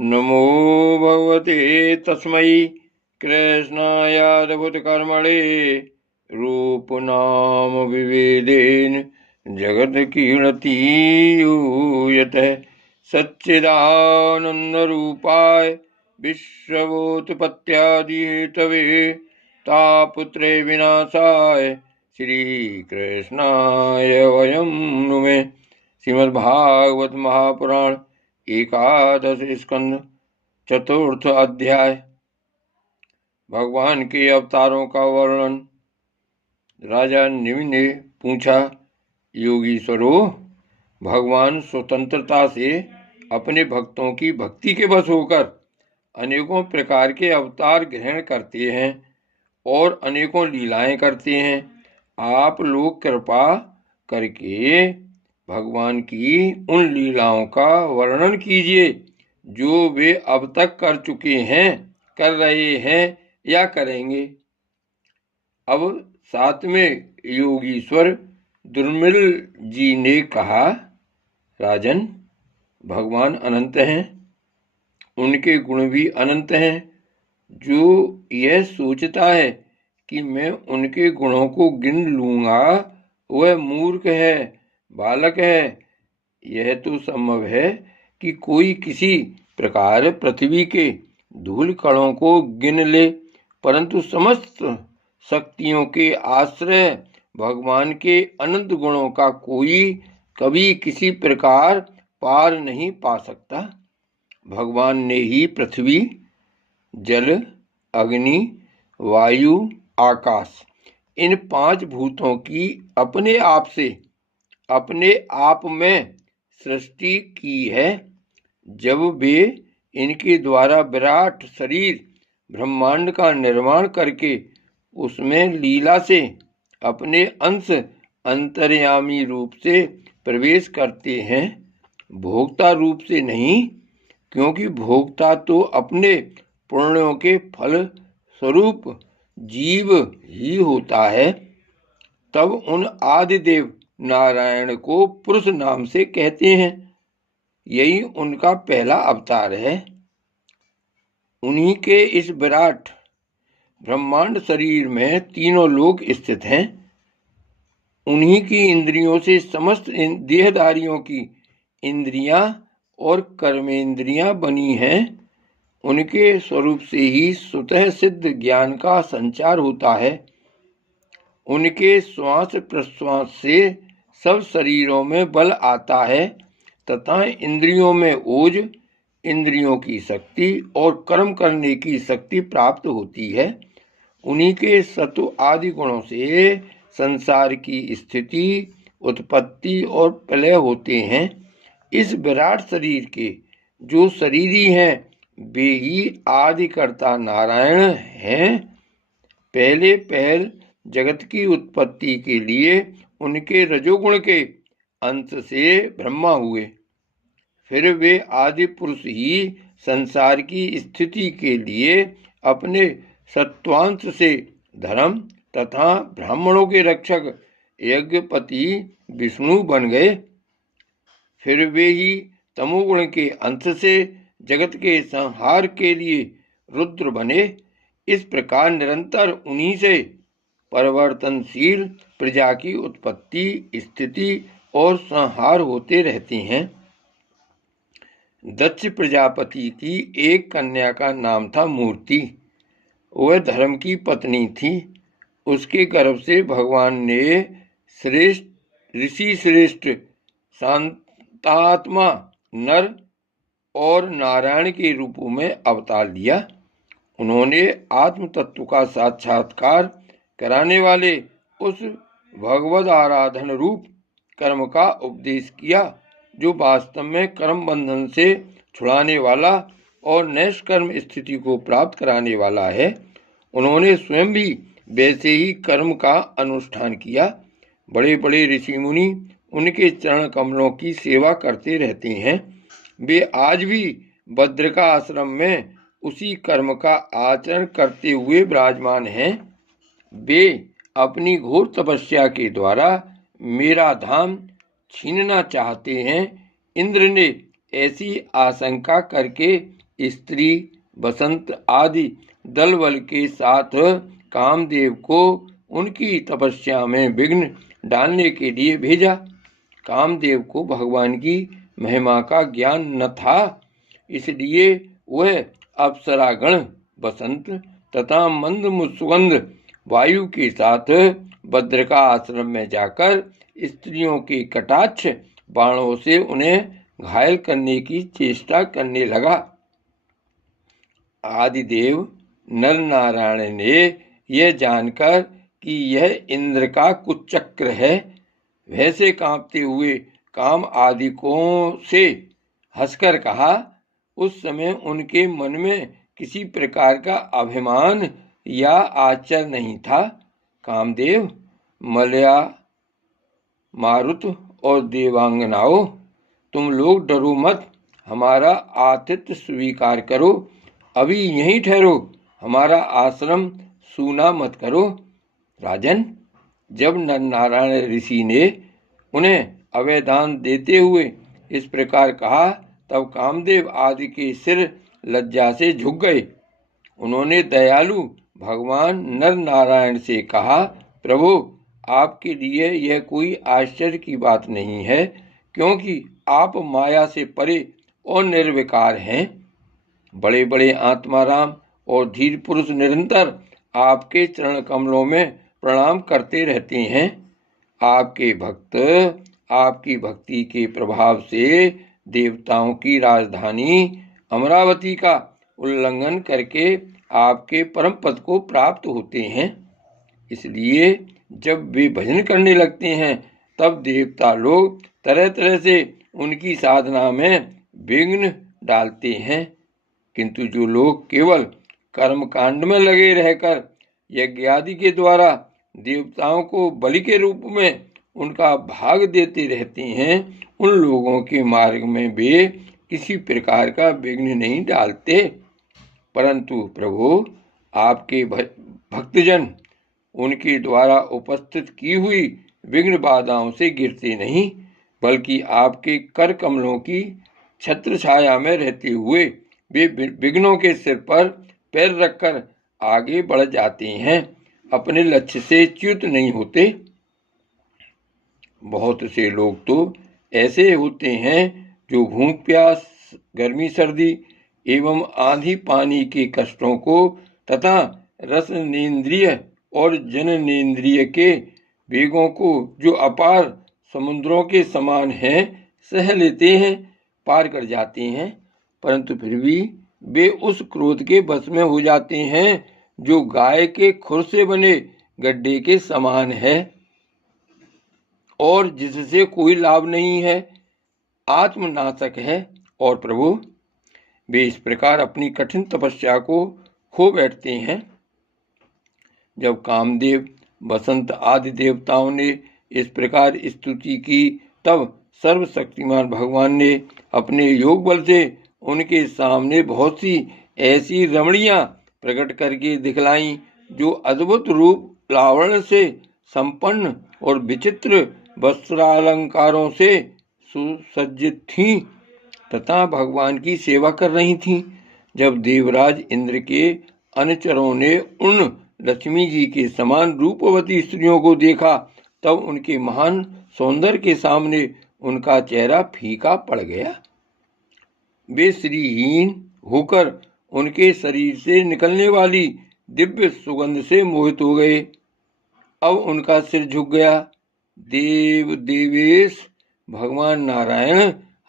नमो भगवते तस्मै कृष्णायादभुतकर्मणे रूपनाम विभेदेन जगत्कीर्णति यूयते सच्चिदानन्दरूपाय विश्वोत्पत्त्यादिहेतवे तापत्रय विनाशाय श्रीकृष्णाय वयं नुमे। श्रीमद्भागवत महापुराण एकादश स्कंद चतुर्थ अध्याय। भगवान के अवतारों का वर्णन। राजा निमि ने पूछा, योगीश्वरो, भगवान स्वतंत्रता से अपने भक्तों की भक्ति के बस होकर अनेकों प्रकार के अवतार ग्रहण करते हैं और अनेकों लीलाएं करते हैं। आप लोग कृपा करके भगवान की उन लीलाओं का वर्णन कीजिए जो वे अब तक कर चुके हैं, कर रहे हैं या करेंगे। अब सातवें योगीश्वर दुर्मिल जी ने कहा, राजन, भगवान अनंत हैं, उनके गुण भी अनंत हैं। जो यह सोचता है कि मैं उनके गुणों को गिन लूंगा वह मूर्ख है, बालक है। यह तो संभव है कि कोई किसी प्रकार पृथ्वी के धूल कणों को गिन ले, परंतु समस्त शक्तियों के आश्रय भगवान के अनंत गुणों का कोई कभी किसी प्रकार पार नहीं पा सकता। भगवान ने ही पृथ्वी, जल, अग्नि, वायु, आकाश, इन पांच भूतों की अपने आप में सृष्टि की है। जब वे इनके द्वारा विराट शरीर ब्रह्मांड का निर्माण करके उसमें लीला से अपने अंश अंतर्यामी रूप से प्रवेश करते हैं, भोक्ता रूप से नहीं, क्योंकि भोक्ता तो अपने पुण्यों के फल स्वरूप जीव ही होता है। तब उन आदिदेव नारायण को पुरुष नाम से कहते हैं। यही उनका पहला अवतार है। उन्हीं के इस विराट ब्रह्मांड शरीर में तीनों लोक स्थित हैं। उन्हीं की इंद्रियों से समस्त देहधारियों की इंद्रियां और कर्मेंद्रियां बनी हैं। उनके स्वरूप से ही स्वतः सिद्ध ज्ञान का संचार होता है। उनके श्वास प्रश्वास से सब शरीरों में बल आता है तथा इंद्रियों में ओज, इंद्रियों की शक्ति और कर्म करने की शक्ति प्राप्त होती है। उन्हीं के सत्व आदि गुणों से संसार की स्थिति, उत्पत्ति और प्रलय होते हैं। इस विराट शरीर के जो शरीरी हैं वे ही आदिकर्ता नारायण हैं। पहल जगत की उत्पत्ति के लिए उनके रजोगुण के अंश से ब्रह्मा हुए। फिर वे आदि पुरुष ही संसार की स्थिति के लिए अपने सत्वांश से धर्म तथा ब्राह्मणों के रक्षक यज्ञपति विष्णु बन गए। फिर वे ही तमोगुण के अंश से जगत के संहार के लिए रुद्र बने। इस प्रकार निरंतर उन्हीं से परिवर्तनशील प्रजा की उत्पत्ति, स्थिति और संहार होते रहते हैं। दक्ष प्रजापति की एक कन्या का नाम था मूर्ति। वह धर्म की पत्नी थी। उसके गर्भ से भगवान ने ऋषि श्रेष्ठ शांतात्मा नर और नारायण के रूपों में अवतार लिया। उन्होंने आत्म तत्व का साक्षात्कार कराने वाले उस भगवद आराधन रूप कर्म का उपदेश किया जो वास्तव में कर्म बंधन से छुड़ाने वाला और नैष्कर्म स्थिति को प्राप्त कराने वाला है। उन्होंने स्वयं भी वैसे ही कर्म का अनुष्ठान किया। बड़े बड़े ऋषि मुनि उनके चरण कमलों की सेवा करते रहते हैं। वे आज भी भद्रका आश्रम में उसी कर्म का आचरण करते हुए विराजमान हैं। वे अपनी घोर तपस्या के द्वारा मेरा धाम छीनना चाहते हैं। इंद्र ने ऐसी आशंका करके स्त्री बसंत आदि दल बल के साथ कामदेव को उनकी तपस्या में विघ्न डालने के लिए भेजा। कामदेव को भगवान की महिमा का ज्ञान न था, इसलिए वह अप्सरागण बसंत तथा मंद सुगंध वायु के साथ भद्रका आश्रम में जाकर स्त्रियों के कटाक्ष बाणों से उन्हें घायल करने की चेष्टा करने लगा। आदिदेव नर नारायण ने यह जानकर कि यह इंद्र का कुचक्र है, वैसे कांपते हुए काम आदिकों से हंसकर कहा। उस समय उनके मन में किसी प्रकार का अभिमान या आश्चर्य नहीं था। कामदेव, मलया, मारुत और देवांगनाओं, तुम लोग डरो मत, हमारा आतिथ्य स्वीकार करो, अभी यहीं ठहरो, हमारा आश्रम सूना मत करो। राजन, जब नर नारायण ऋषि ने उन्हें अभयदान देते हुए इस प्रकार कहा, तब कामदेव आदि के सिर लज्जा से झुक गए। उन्होंने दयालु भगवान नर नारायण से कहा, प्रभु, आपके लिए यह कोई आश्चर्य की बात नहीं है, क्योंकि आप माया से परे और निर्विकार हैं। बड़े बड़े आत्माराम और धीर पुरुष निरंतर आपके चरण कमलों में प्रणाम करते रहते हैं। आपके भक्त आपकी भक्ति के प्रभाव से देवताओं की राजधानी अमरावती का उल्लंघन करके आपके परम पद को प्राप्त होते हैं। इसलिए जब वे भजन करने लगते हैं, तब देवता लोग तरह तरह से उनकी साधना में विघ्न डालते हैं, किंतु जो लोग केवल कर्म कांड में लगे रहकर यज्ञ आदि के द्वारा देवताओं को बलि के रूप में उनका भाग देते रहते हैं, उन लोगों के मार्ग में वे किसी प्रकार का विघ्न नहीं डालते। परंतु प्रभु, आपके भक्तजन उनके द्वारा उपस्थित की हुई विघ्न बाधाओं से गिरते नहीं, बल्कि आपके कर कमलों की छत्र छाया में रहते हुए वे विघ्नों के सिर पर पैर रखकर आगे बढ़ जाते हैं, अपने लक्ष्य से च्युत नहीं होते। बहुत से लोग तो ऐसे होते हैं जो भूख प्यास, गर्मी सर्दी एवं आंधी पानी के कष्टों को तथा रसनेन्द्रिय और जननेन्द्रिय के वेगों को जो अपार समुद्रों के समान हैं सह लेते हैं, पार कर जाते हैं, परंतु फिर भी वे उस क्रोध के बस में हो जाते हैं जो गाय के खुर से बने गड्ढे के समान है और जिससे कोई लाभ नहीं है, आत्मनाशक है। और प्रभु, वे इस प्रकार अपनी कठिन तपस्या को खो बैठते हैं। जब कामदेव, बसंत आदि देवताओं ने इस प्रकार स्तुति की, तब सर्वशक्तिमान भगवान ने अपने योग बल से उनके सामने बहुत सी ऐसी रमणियां प्रकट करके दिखलाईं जो अद्भुत रूप लावण्य से संपन्न और विचित्र वस्त्रालंकारों से सुसज्जित थीं तथा भगवान की सेवा कर रही थीं। जब देवराज इंद्र के अनुचरों ने उन लक्ष्मी जी के समान रूपवती स्त्रियों को देखा, तब उनके महान सौंदर्य के सामने उनका चेहरा फीका पड़ गया। वे श्रीहीन होकर उनके शरीर से निकलने वाली दिव्य सुगंध से मोहित हो गए। अब उनका सिर झुक गया। देव देवेश भगवान नारायण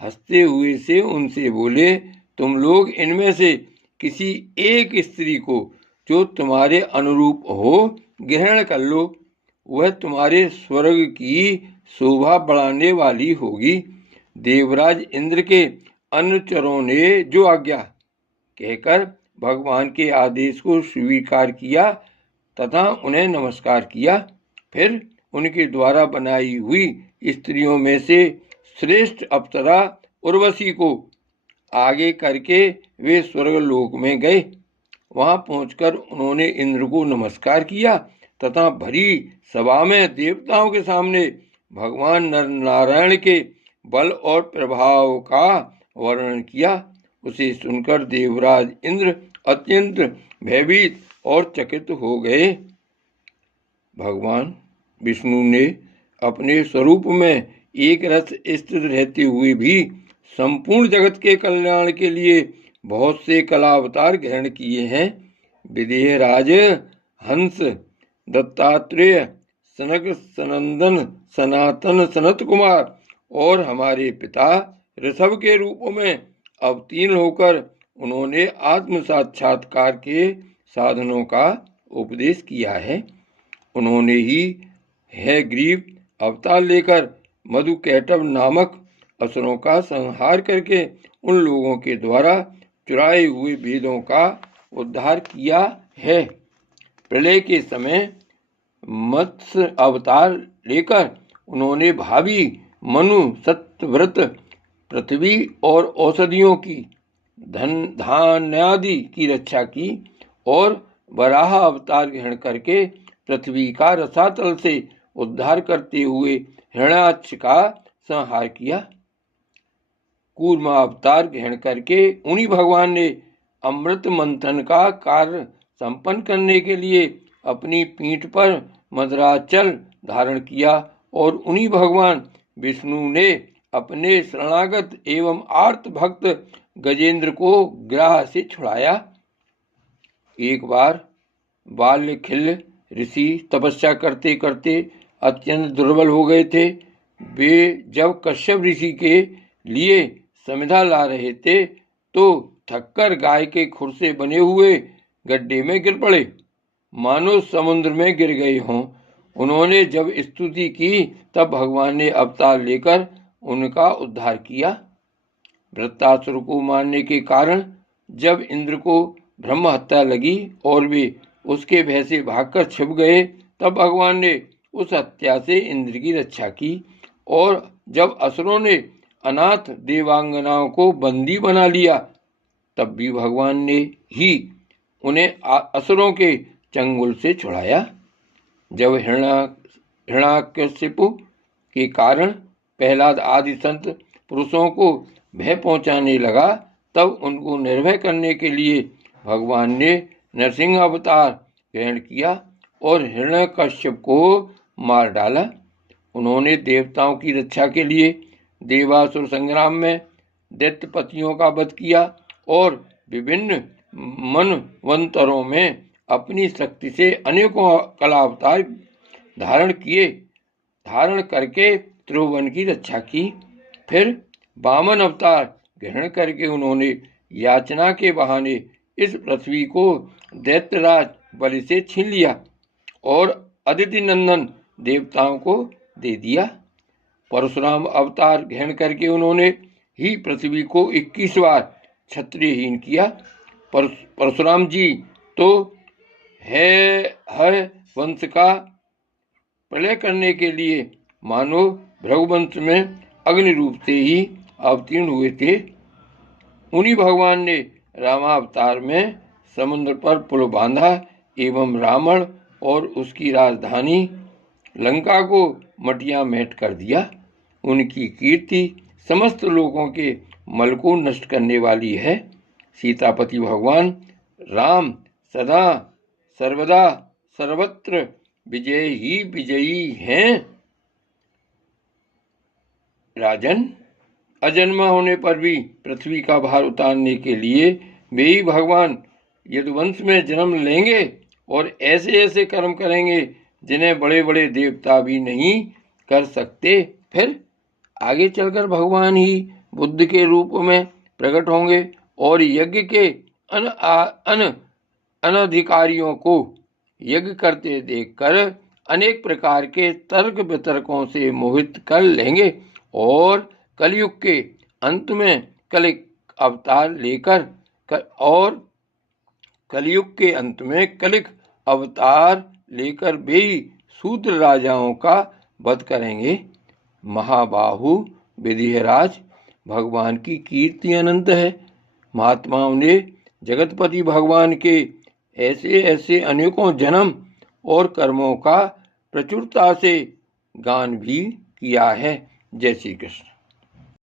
हंसते हुए से उनसे बोले, तुम लोग इनमें से किसी एक स्त्री को जो तुम्हारे अनुरूप हो ग्रहण कर लो, वह तुम्हारे स्वर्ग की शोभा बढ़ाने वाली होगी। देवराज इंद्र के अनुचरों ने जो आज्ञा कहकर भगवान के आदेश को स्वीकार किया तथा उन्हें नमस्कार किया। फिर उनके द्वारा बनाई हुई स्त्रियों में से श्रेष्ठ अप्सरा उर्वशी को आगे करके वे स्वर्गलोक में गए। वहां पहुंचकर उन्होंने इंद्र को नमस्कार किया तथा भरी सभा में देवताओं के सामने भगवान नर नारायण के बल और प्रभाव का वर्णन किया। उसे सुनकर देवराज इंद्र अत्यंत भयभीत और चकित हो गए। भगवान विष्णु ने अपने स्वरूप में एक रस स्थित रहते हुए भी संपूर्ण जगत के कल्याण के लिए बहुत से कला अवतार ग्रहण किए हैं। विदेहराज, हंस, दत्तात्रेय, सनक सनंदन, सनातन, सनत कुमार और हमारे पिता ऋषभ के रूप में अवतीर्ण होकर उन्होंने आत्म साक्षात्कार के साधनों का उपदेश किया है। उन्होंने ही है ग्रीव अवतार लेकर मधुकैटभ नामक असुरों का संहार करके उन लोगों के द्वारा चुराए हुए वेदों का उद्धार किया है। प्रलय के समय मत्स्य अवतार लेकर उन्होंने भावी मनु, सत्यव्रत, पृथ्वी और औषधियों की, धन धान्यादि की रक्षा की और वराह अवतार ग्रहण करके पृथ्वी का रसातल से उद्धार करते हुए हिरण्याक्ष का संहार किया। कूर्मा अवतार ग्रहण करके उन्हीं भगवान ने अमृत मंथन का कार्य संपन्न करने के लिए अपनी पीठ पर मदराचल धारण किया और उन्हीं भगवान विष्णु ने अपने शरणागत एवं आर्त भक्त गजेंद्र को ग्राह से छुड़ाया। एक बार बाल्यखिल्य ऋषि तपस्या करते करते अत्यंत दुर्बल हो गए थे। वे जब कश्यप ऋषि के लिए समिधा ला रहे थे तो थककर गाय के खुर से बने हुए गड्ढे में गिर पड़े, मानो समुद्र में गिर गए हों। उन्होंने जब स्तुति की तब भगवान ने अवतार लेकर उनका उद्धार किया। वृत्तासुर को मारने के कारण जब इंद्र को ब्रह्म हत्या लगी और वे उसके भय से भागकर छिप गए, तब भगवान ने उस हत्या से इंद्र की रक्षा की। और जब असुरों ने अनाथ देवांगनाओं को बंदी बना लिया, तब भी भगवान ने ही उन्हें असुरों के चंगुल से छुड़ाया। जब हिरण्याकशिपु के कारण प्रहलाद आदि संत पुरुषों को भय पहुंचाने लगा, तब उनको निर्भय करने के लिए भगवान ने नरसिंह अवतार ग्रहण किया और हिरण्यकश्यप को मार डाला। उन्होंने देवताओं की रक्षा के लिए देवासुर संग्राम में दैत्यपतियों का वध किया और विभिन्न मनवंतरों में अपनी शक्ति से अनेकों कला अवतार धारण करके त्रिभुवन की रक्षा की। फिर वामन अवतार ग्रहण करके उन्होंने याचना के बहाने इस पृथ्वी को दैत्यराज बलि से छीन लिया और अदिति नंदन देवताओं को दे दिया। परशुराम अवतार ग्रहण करके उन्होंने ही पृथ्वी को 21 बार क्षत्रियहीन किया। परशुराम जी तो है वंश का प्रलय करने के लिए मानो भृगुवंश में अग्नि रूप से ही अवतीर्ण हुए थे। उन्हीं भगवान ने रामावतार में समुद्र पर पुल बांधा एवं रावण और उसकी राजधानी लंका को मटिया मेट कर दिया। उनकी कीर्ति समस्त लोगों के मल को नष्ट करने वाली है। सीतापति भगवान राम सदा सर्वदा सर्वत्र विजय ही विजयी हैं। राजन, अजन्मा होने पर भी पृथ्वी का भार उतारने के लिए वे ही भगवान यदुवंश में जन्म लेंगे और ऐसे ऐसे कर्म करेंगे जिन्हें बड़े बड़े देवता भी नहीं कर सकते। फिर आगे चलकर भगवान ही बुद्ध के रूप में प्रकट होंगे और यज्ञ के अनधिकारियों को यज्ञ करते देखकर अनेक प्रकार के तर्क वितर्कों से मोहित कर लेंगे और कलयुग के अंत में कलिक अवतार लेकर वे ही शूद्र राजाओं का वध करेंगे। महाबाहु विदेहराज, भगवान की कीर्ति अनंत है। महात्माओं ने जगतपति भगवान के ऐसे ऐसे अनेकों जन्म और कर्मों का प्रचुरता से गान भी किया है। जय श्री कृष्ण।